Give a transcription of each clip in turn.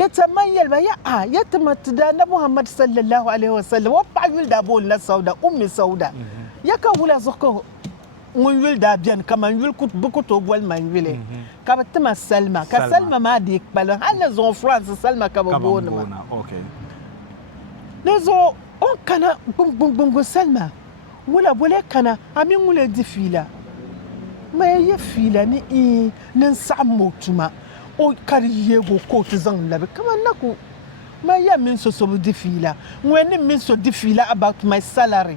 يتمن يلبا يتمت دا محمد صلى الله عليه وسلم وبا يلدا بول لا سودا أم سودا يكا ولا زكو من يلدا بيان كما يل كنت بكتو بول ما يلي كابتما سلمى كسلمى ما ديك بل هل زون فرانس سلمى كابون اوكي نزو اون كان بوم بوم سلمى ولا كان امين ولا دفيلا ما يفيلا ني ننسع موتما o kariyego ko tizan labe kama naku ma ya min so difila when min so difila about my salary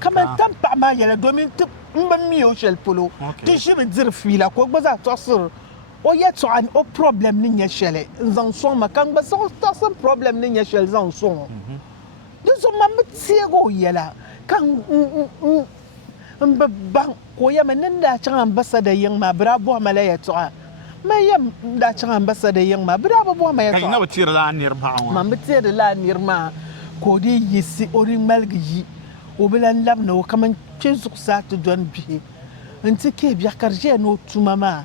kama tampa ma yala domin mba mi o shel polo ti shibe dir fila ko gbaza tosir o yeto an o problem ni nya shele zan so ma kan gba so tosin problem ni nya shel zan so dizo ma mtiego yala kan mbang ko ya manan da can ambassador yin ma bravo malaya to ma yam da can ambassador yin ma bravo bo ma ya to kai na wutir la nirma ma mutir la nirma ko di yisi orin malgi o bilan lamna o kaman cin suksa to don bi anti ke biya karje no tumama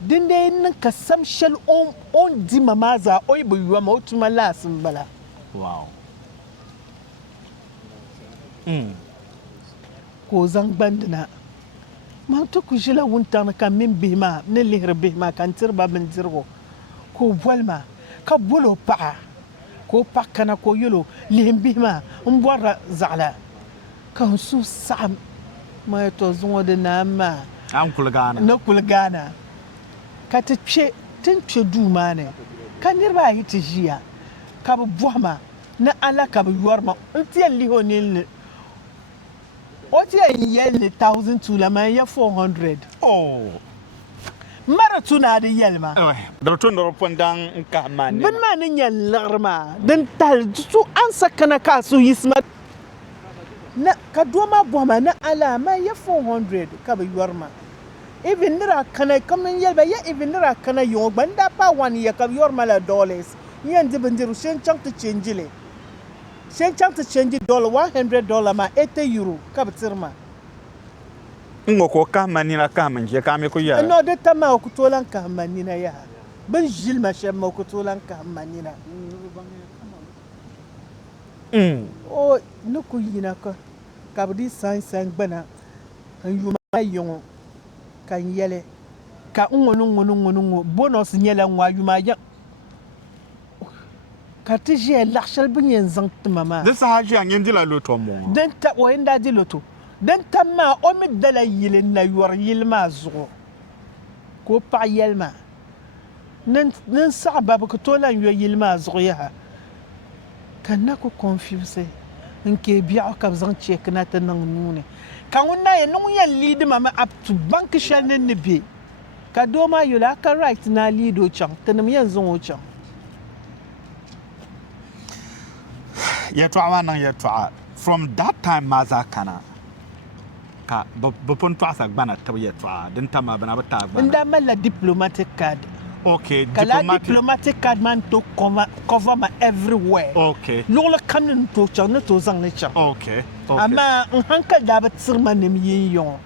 din dai nan ka sam shel on di mama za oi bu yuwa ma tumala sun bala wow ko zan bandina ma to ku jila wunta kan min bima ne lihir bima kan tirba bin dirgo ko bolma ka bolo pa ko pakana ko yolo lihim bima mbora zala kan su sam ma to zuwa da nama an kulgana na kulgana ka ta ce tun ce duma ne kan nirba yi tijiya ka bu buama na ala ka bu yorma untiyan liho ne what you yell 1,000 to la man ya 400 oh mara tuna da yelma da tun da rufin dan ka mani bin ma nin yallarma dan tal su an sakana ka su yisma na ka doma boma na alama ya 400 ka ba yorma even nira kana kaman yelba ya even nira kana yo banda pa wani ya ka yorma la dollars yan dibin diru shen chunk to change le shen chance to change $100 ma 80 euro kabtirma ngo ko ka manina ka manje ka me ko ya no de tama ko tolan ka manina ya ban jil ma shem ma ko tolan ka manina o no ko yina ka kabdi san bana an yuma yon kan yele ka ngono bonus nyela nwa yuma ya katije lakshal bunyen zangt mama da sahaji an yin dila loto mo dan ta o inda di loto dan tamma o mi dala yilin na yor yilma zugo ko pa yelma nan sa baba ko tolan yo yilma zugo ya kana ko confuse nke biya ka zan check na ta nan nune kan wonna ya nun yan lead mama up to bank shal nan ne be ka do ma yula ka right na lido chan tanam yanzu o chan from that time maza kana ka bopon to asa gbana taw din tama bana bata gbana nda mala diplomatic card okay diplomatic card man to cover my everywhere okay lola kanin to chan to zang ne chan okay amma hankal da ba tsirma ne yin yon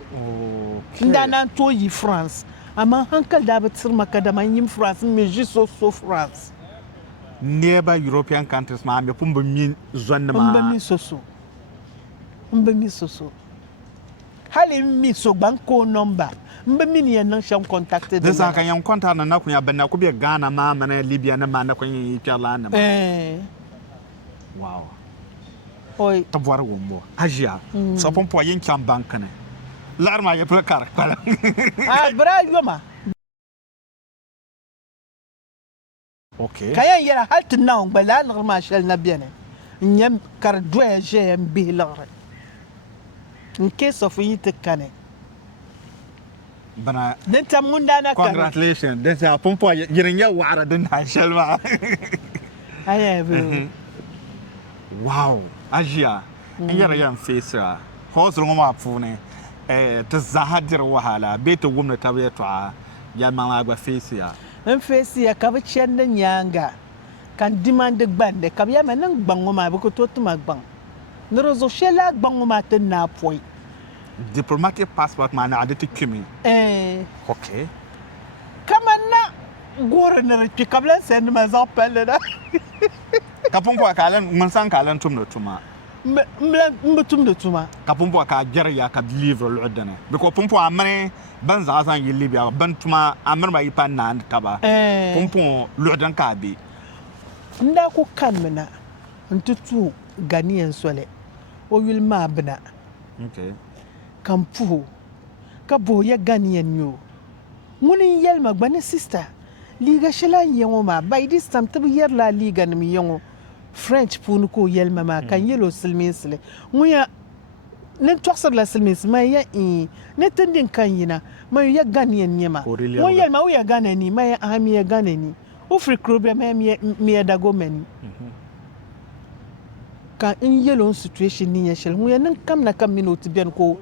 okay nda nan to yi France amma hankal da ba tsirma ka da man yin France me jiso so France nearby European countries ma me pumba min zonna ma mba mi soso hali mi so banko number mba mi ne nan sham contacted da saka yan contact na kunya banna ku be Ghana ma mana Libya na ma na kun yi kyala na ma wow oi tabwar wombo ajiya so pompo yin kyan bank ne larma ya fulkar kala bra yoma okay kayan yara haltin na on bala normal shel na biene nyam kar doye je mbi lore in case of it kane bana dan tam munda na kane congratulations dan sa pompo yirin ya wara dun na shel ma aye wow ajiya in yara yan fesa hosro ma fune ta zahadir wahala beto gumna tabeto ya mala gba fesa en fesi ya ka chen den yanga kan demand gbande ka ya manan gbango ma ba ko to tuma gban nrozo shela gbango ma tan na poi diplomatic passport ma na aditi kimi okay kama na gore na rikki kablan sen ma zan pelle da kapun po kalan mun san kalan tum no tuma mbetum da tuma kapun po ka jar ya ka livre l'udane biko pum po amane ban za san yi libya ban tuma amar ba yipan na taba pum po l'udan ka bi nda ku kanmina ntutu ganiyan sole o yulma bina okay kampu ka boya ganiyan yo munin yelma gbani sister liga shila yengo ma by this time tabi yer la liga nim yengo French punu ko yelma ma kan yelo silminsle muya nen toksar la silmins ma ya ne tendin kan yina ma ya ganiyan nyema mo yelma o ya ganani ma ya ahami ya ganani o free krobe ma mi ya dago meni ka in yelo situation ni ya shel muya nan kam na kam minute ben ko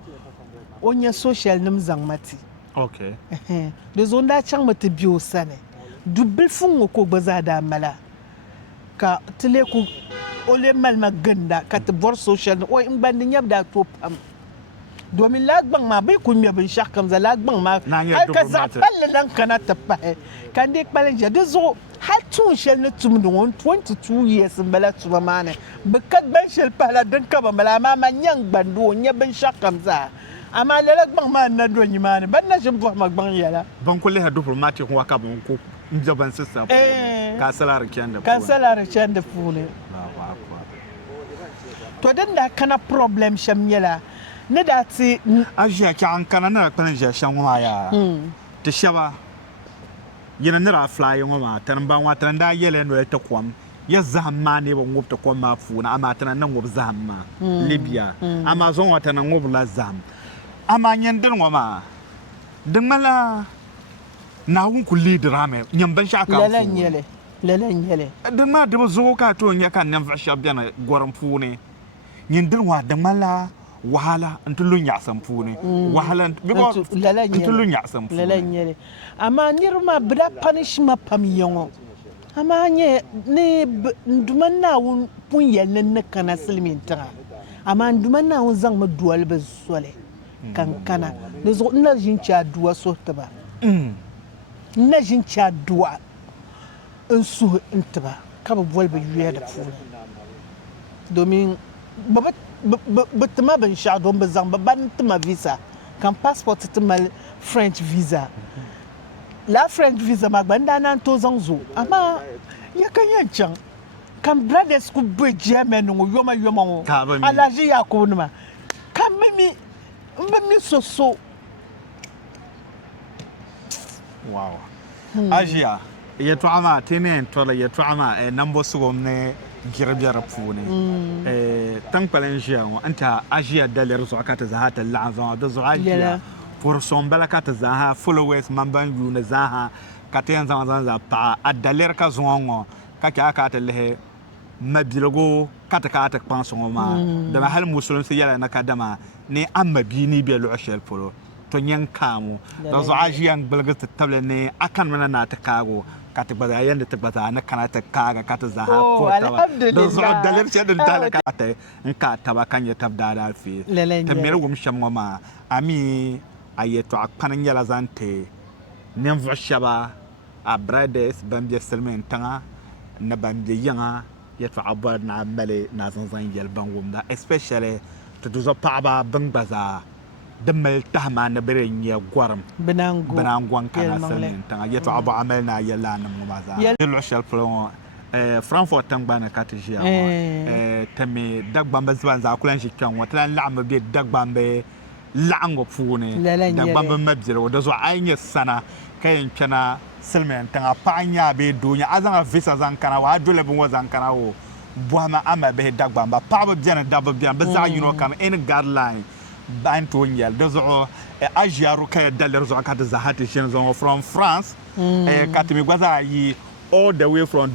onya social nim zangmati okay da zo da can mata biyo sane dubbil fungo ko baza da mala ka tile ku ole malma ganda ka ta bor social o in bandin yabda to pam domin lagban ma bai kun me bin shakam za lagban ma har ka za palle nan kana tappa kan dai palle ja da zo har tun shel na tum don 22 years bala tuma mane bakat ban shel pala dan ka ba mala ma nyang bando nya bin shakam za amma lalak bang ma na do nyimane ban na jim bo magbang yala ban kulle ha diplomatic wa ka bon ko njaban sissa ka salar kende kan salar kende fune to dan da kana problem sham yala ne da ti ajiya ki an kana na kan je shan wa ya te shaba yana nira fly ma tan ban wa tan da yele no ta kwam ya zahma ne ban ngubta kwam ma funa amma tan nan ngub zahma libya amma zon wa tan ngub la zam ama nyendir ngoma dingmala na wun ku leader ame nyamban shaka lalan yele dingma de zo ka to nya kan nan fasha bena goran fune nyendir wa dingmala wahala antulu nya sam fune wahala because antulu nya sam fune lalan yele ama nirma bra punishment pam yongo ama nye ne nduman na wun pun yelne ne kana silmin tanga ama nduman na wun zang ma duwal ba sole kankana da zo ina jin cha duwa so ta ba ina jin cha duwa in su inta ba ka ba bol ba yuya da fu domin ba ta ma ban sha don ba zan ba ban ta ma visa kan passport ta ma French visa la French visa ma ban da nan to zan zo amma ya kan yancan kan brothers ku be German ngo yoma ngo alaji ya ko numa kan mimi mbemi soso wow ajiya ya to ama tenen to la ya to ama nambo sugom ne girbiya fune tan palen jiya anta ajiya daler zo akata zahata la'azan da zo ajiya for son balakata zaha followers mamban yu na zaha katen zan za pa adaler ka zongo ka akata lehe mabilgo kata kpanso ma da hal musulun sai yala na kadama ne amma bini bi lu'ashal polo to nyan kamu da zo ajiyan bulga tabla ne akan mana na ta kago kata bada yanda ta bada na kana ta kaga kata zaha porta da zo dalar shi da dalaka ta in ka taba kan ya tabda da fi ta mere gum shamma ma ami ayeto akpan yala zante nem vashaba a brothers bambia selmen tanga na bambia yanga yet abad na mele na zanzan yel bangum da especially to do zo paba bangbaza de mel tahma na berenya gwaram benangwan kana selmen tanga yet abu amal na yela na mumaza yel ushal pro Frankfurt tangbana katijia tame dagbamba zwanza kulan shikan watan la'am bi dagbamba la'ango fune dagbamba mabjira da zo anya sana kayan kana silmen tanga panya be dunya azanga visa zankana wa dole bin wazankana wo bwama ama be dagbamba paba biana dabba biana be za yuno kan in guideline ban to nyel da zo ajiaru kay daler zo akata zahati shin zo from France katimi gwaza yi all the way from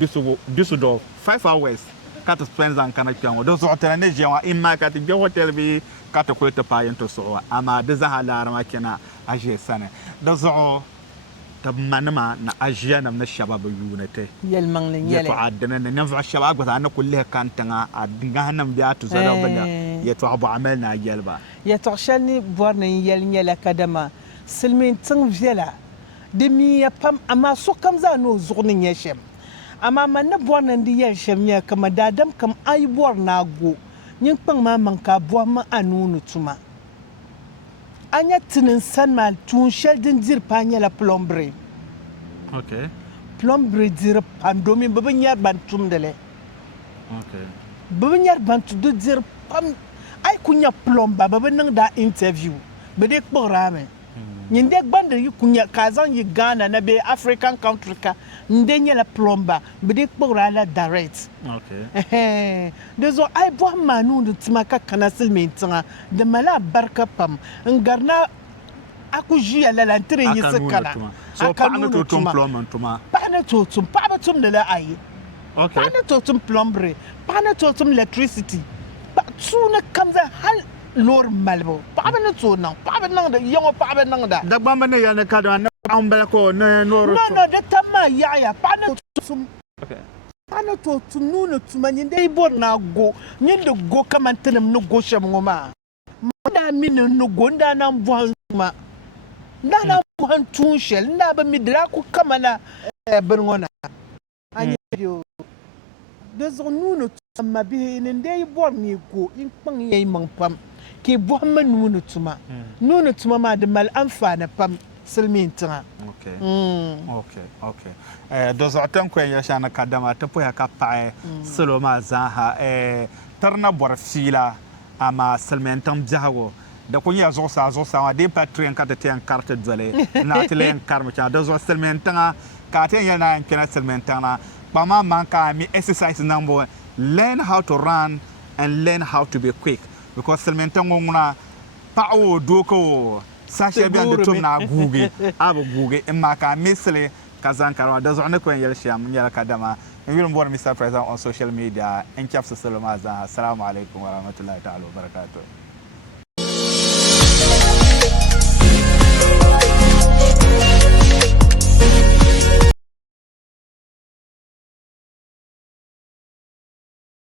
Düsseldorf 5 hours kata spend zankana kyango do zo tana ne jewa in ma kata be hotel bi kata ko ta payen to so ama da zahala rama kena aje sana da zo manama na ajiya na shabab yunate yel manglin yele to adana na nfa shabab ba na kulle kantanga adinga hanam biya to zara bada ya to abu amalna yelba ya to shani borna yel nyela kadama silmin tin vela de mi ya pam amma so kam za no zugnin ya shem amma man na bor nan di ya shem ya kama dadam kam ai bor na go nyin pang ma man ka bo ma anunu tuma anya tinin san mal tun shel din dir pa nya la plombre okay plombre dir pandomi babin yar bantum dele okay babin yar bantu do dir pam ai kunya plomba babin nan da interview bede kporame nyinde gbande yi kunya kazan yi Ghana na be African country ka ndenya la plomba bede kpora la direct okay dezo ai bo manu ntima ka kanasil mentra de mala barka pam ngarna akuji ala la ntre yi sekala so pa na to tum plomba tuma pa na to tum pa ba tum de la ai okay pa na to tum plombre pa na to tum electricity pa tsuna kamza hal lor malbo pa ba na to nan pa ba nan da yongo pa ba nan da da bamba ne ya ne ka da na ambala ko ne no no de tamma ya pa na to tum okay ana to tununa tumani dai bor na go nyinde go kamantanem no go shem ngoma da min no go nda na mbuhan ma nda na mbuhan tun shel nda ba midra ku kamana ben ngona anya yo de zo nunu tuma bi ne dai bor ni go in pang yayi man pam ke bo ma nunu tuma ma de mal amfana pam silmintra okay okay okay dozo tanko ya shana kadama tapo ya kapa solo ma zaha tarna bor fila ama silmentam jago da kunya zo sa wa de patron ka te en carte dole na telen karma cha dozo silmentanga ka te ya na kena silmentanga ba ma manka mi exercise number learn how to run and learn how to be quick because silmentango nguna pa o doko sashe biyan da tum na guge abu guge in ma ka misle kazan karwa da zo ne ko yel sham nyala kadama in will born Mr. President on social media in capsa salama za assalamu alaikum wa rahmatullahi ta'ala wa barakatuh